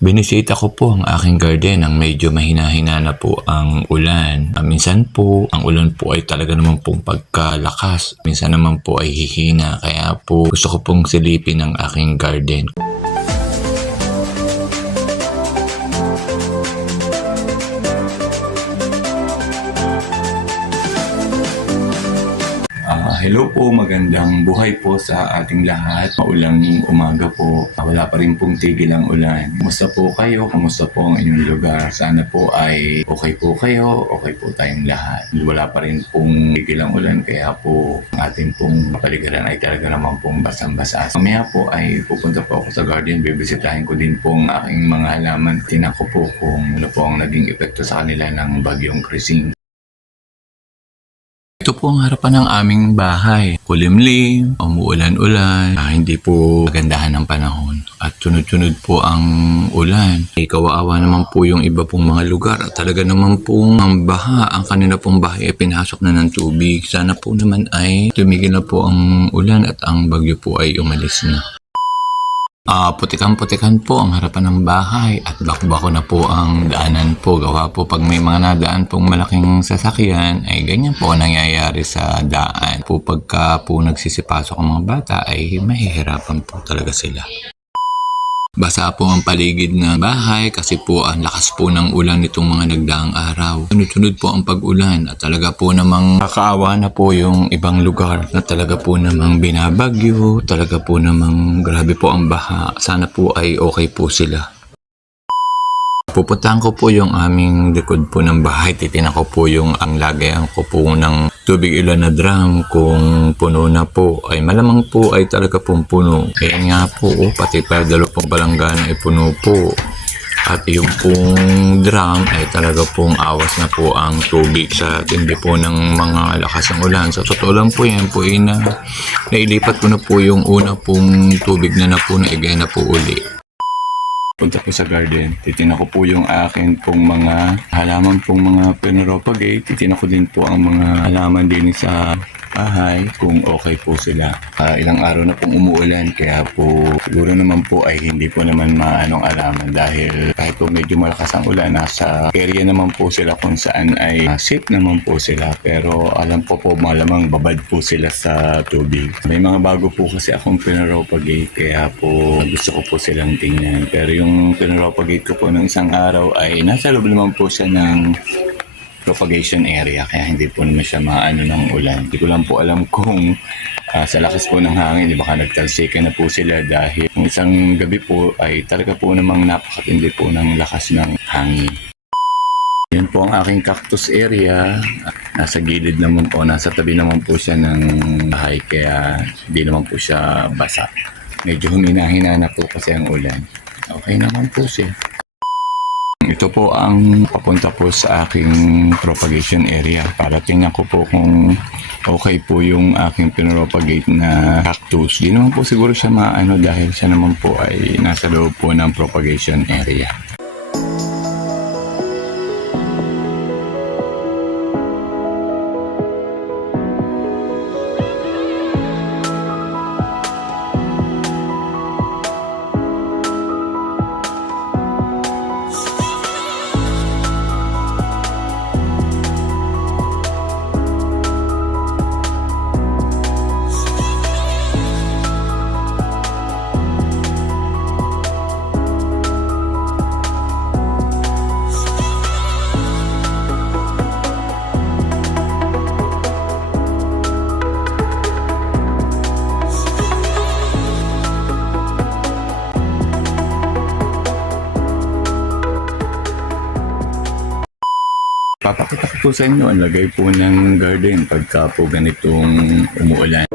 Binisita ko po ang aking garden nang medyo mahina-hina na po ang ulan. Minsan po, ang ulan po ay talaga naman pong pagkalakas. Minsan naman po ay hihina. Kaya po gusto ko pong silipin ang aking garden. Hello po, magandang buhay po sa ating lahat. Maulang umaga po. Wala pa rin pong tigil ang ulan. Kumusta po kayo? Kumusta po ang inyong lugar? Sana po ay okay po kayo. Okay po tayong lahat. Wala pa rin pong tigil ang ulan kaya po ang ating pong kapaligiran ay talaga naman pong basang-basa. Mamaya po ay pupunta po ako sa garden. Bibisitahin ko din po ang aking mga halaman. Tinan ko po kung ano po ang naging epekto sa kanila ng bagyong Krising. Ito po ang harapan ng aming bahay. Kulimlim, umuulan-ulan, hindi po kagandahan ng panahon. At sunod-sunod po ang ulan. Kawawa naman po yung iba pong mga lugar. At talaga naman pong ang baha, ang kanina pong bahay ay pinasok na ng tubig. Sana po naman ay tumigil na po ang ulan at ang bagyo po ay umalis na. Putikan-putikan po ang harapan ng bahay at bakbako na po ang daanan po. Gawa po pag may mga nadaan pong malaking sasakyan ay ganyan po nangyayari sa daan. Po pagka po nagsisipasok ang mga bata ay mahihirapan po talaga sila. Basa po ang paligid ng bahay kasi po ang lakas po ng ulan nitong mga nagdaang araw. Sunod-sunod po ang pag-ulan at talaga po namang kakaawa na po yung ibang lugar na talaga po namang binabagyo, talaga po namang grabe po ang baha. Sana po ay okay po sila. Pupuntahan ko po yung aming likod po ng bahay. Titinan ko po yung ang lagayan ko po ng tubig ilan na drum. Kung puno na po ay malamang po ay talaga pong puno. Ayan nga po, pati pa dalawang balanggan ay puno po. At yung pong drum ay talaga pong awas na po ang tubig sa tindi po ng mga lakas ng ulan. Sa totoo lang po yan po ay nailipat ko na po yung una pong tubig na po na igay na po uli. Punta ko sa garden, titignan ko po yung akin pong mga halaman pong mga pinropagate. Titignan ko din po ang mga halaman din sa bahay kung okay po sila. Ilang araw na pong umuulan kaya po siguro naman po ay hindi po naman maanong alaman dahil kahit po medyo malakas ang ulan, nasa area naman po sila kung saan ay safe naman po sila, pero alam po malamang babad po sila sa tubig. May mga bago po kasi akong pinropagate kaya po gusto ko po silang tingnan, pero yung pinropagate ko po ng isang araw ay nasa loob naman po siya ng propagation area kaya hindi po naman siya maano ng ulan. Hindi ko lang po alam kung sa lakas po ng hangin, baka nagtalsikan na po sila dahil ng isang gabi po ay talaga po namang napakatindi po ng lakas ng hangin. Yan po ang aking cactus area. Nasa gilid naman po, nasa tabi naman po siya ng bahay kaya hindi naman po siya basa. Medyo humina-hina na po kasi ang ulan. Okay naman po siya. Ito po ang papunta po sa aking propagation area para tingnan ko po kung okay po yung aking pinropagate na cactus. Di naman po siguro siya maano dahil siya naman po ay nasa loob po ng propagation area. Papakita ko po sa inyo ang lagay po ng garden pagka po ganitong umuulan.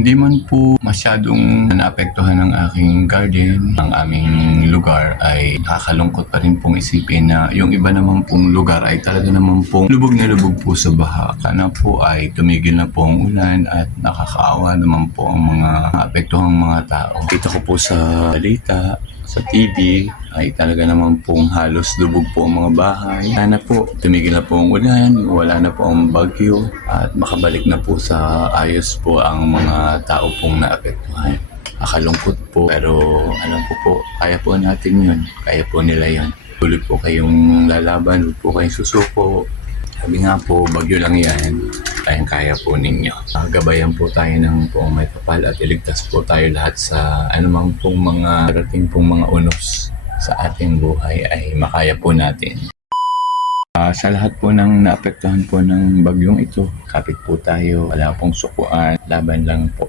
Hindi man po masyadong naapektuhan ng aking garden, ang aming lugar ay nakakalungkot pa rin pong isipin na yung iba naman pong lugar ay talaga naman pong lubog na lubog po sa baha. Sana po ay tumigil na po ang ulan at nakakaawa naman po ang mga naapektuhang mga tao. Kita ko po sa balita, sa TV ay talaga naman pong halos lubog po ang mga bahay. Sana po tumigil na po ang ulan, wala na po ang bagyo at makabalik na po sa ayos po ang mga tao pong naapektuhan. Nakalungkot po pero alam ko po, kaya po natin yun, kaya po nila yun. Tuloy po kayong lalaban, huwag po kayong susuko. Sabi nga po, bagyo lang yan, kayang-kaya po ninyo. Gabayan po tayo ng pong may kapal at iligtas po tayo lahat sa anumang pong mga darating pong mga unos sa ating buhay ay makaya po natin. Sa lahat po ng naapektuhan po ng bagyong ito, kapit po tayo, wala pong sukuan, laban lang po.